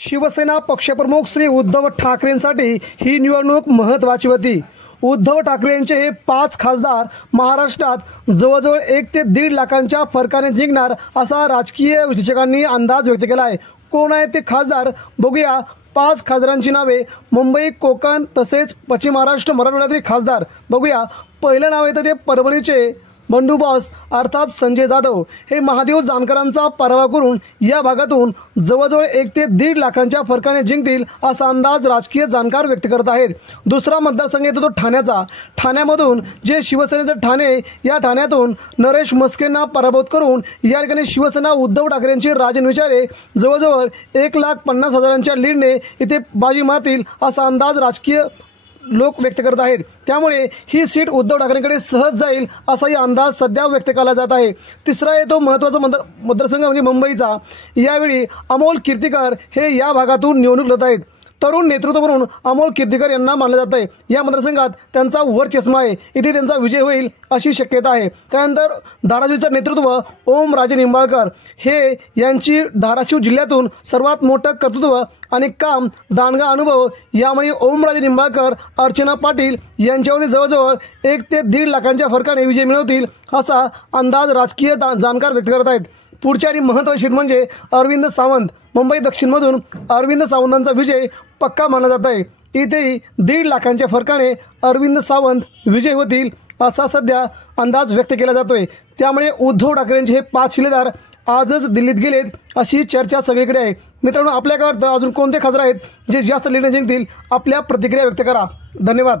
शिवसेना पक्षप्रमुख श्री उद्धव ठाकरेंसाठी ही निवडणूक महत्त्वाची होती। उद्धव ठाकरे यांचे हे 5 खासदार महाराष्ट्रात जवळजवळ 1 ते 1.5 लाखांच्या फरकाने जिंकणार असा राजकीय विश्लेषकांनी अंदाज व्यक्त केला आहे। कोण आहेत ते खासदार बघूया। 5 खासदारांची नावे मुंबई, कोकण तसेच पश्चिम महाराष्ट्र, मराठवाड्यातील खासदार बघूया। पहिलं नाव येतं ते परभणीचे बंडू बॉस अर्थात संजय जाधव। हे महादेव जानकरांचा पराभव करून या भागातून जवळजवळ 1 ते 1.5 लाखांच्या फरकाने जिंकतील असा अंदाज राजकीय जाणकार व्यक्त करत आहेत। दुसरा मतदारसंघ येतो तो ठाण्याचा। ठाण्यामधून जे शिवसेनेचे ठाणे, या ठाण्यातून नरेश म्हस्केंना पराभूत करून या ठिकाणी शिवसेना उद्धव ठाकरेंचे राजन विचारे जवळजवळ 1,50,000च्या लीडने इथे बाजी मारतील असा अंदाज राजकीय लोक व्यक्त करत आहेत। त्यामुळे ही सीट उद्धव ठाकरेंकडे सहज जाईल असाही अंदाज सध्या व्यक्त केला जात आहे। तिसरा येतो महत्त्वाचा मतदारसंघ म्हणजे मुंबईचा। यावेळी अमोल कीर्तीकर हे या भागातून निवडणूक लढत आहेत। तरुण नेतृत्व म्हणून अमोल कीर्तीकर यांना मानलं जात आहे। या मतदारसंघात त्यांचा वर चष्मा आहे, इथे त्यांचा विजय होईल अशी शक्यता आहे। त्यानंतर धाराशिवचं नेतृत्व ओम राजे निंबाळकर हे यांची धाराशिव जिल्ह्यातून सर्वात मोठं कर्तृत्व आणि काम, दांडगा अनुभव यामुळे ओम राजे निंबाळकर, अर्चना पाटील यांच्यावरती जवळजवळ 1 ते 1.5 लाखांच्या फरकाने विजय मिळवतील असा अंदाज राजकीय जाणकार व्यक्त करत आहेत। पुढची आणि महत्त्वाची सीट म्हणजे अरविंद सावंत। मुंबई दक्षिणमधून अरविंद सावंतांचा विजय पक्का मानला जात आहे। इथेही 1.5 लाखांच्या फरकाने अरविंद सावंत विजय होतील असा सध्या अंदाज व्यक्त केला जातोय। त्यामुळे उद्धव ठाकरेंचे हे 5 शिलेदार आजच दिल्लीत गेलेत अशी चर्चा सगळीकडे आहे। मित्रांनो, आपल्याकडे अजून कोणते खासदार आहेत जे जास्त लीडने जिंकतील? आपल्या प्रतिक्रिया व्यक्त करा। धन्यवाद।